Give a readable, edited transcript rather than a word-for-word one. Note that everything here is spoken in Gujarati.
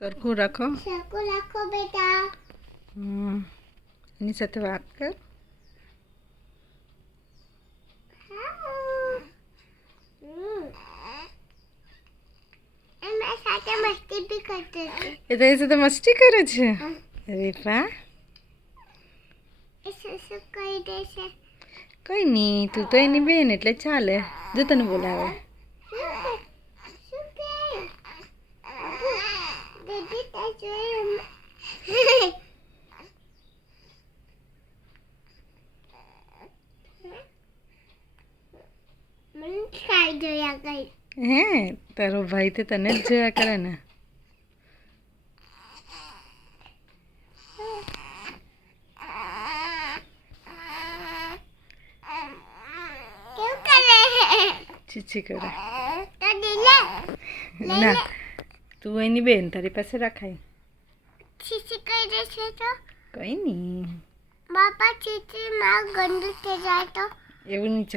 સરખું રાખો બેટા. એની સાથે વાત કર. એમના સાથે મસ્તી બી કરતી હતી. એ તારી સાથે મસ્તી કરે છે. અરે વાહ. એ શું કહી દેશે? કઈ નહીં, તું તો એની બેન એટલે ચાલે. જો તને બોલાવે. શું કે? દીદી તે જોયું? મને ખાઈ જોયા ગઈ. હે, તારો ભાઈ તો તને જ જોયા કરે ને. કેવું કરે? ચીચી કરે. તો દીલે ના, તું એની બેન, તારી પાસે રાખાય. ચીચી કહી દેશે તો? કઈ નહીં, બાપા ચીચી માં ગંદુ થઈ જાય તો? એવું નહીં ચાલે.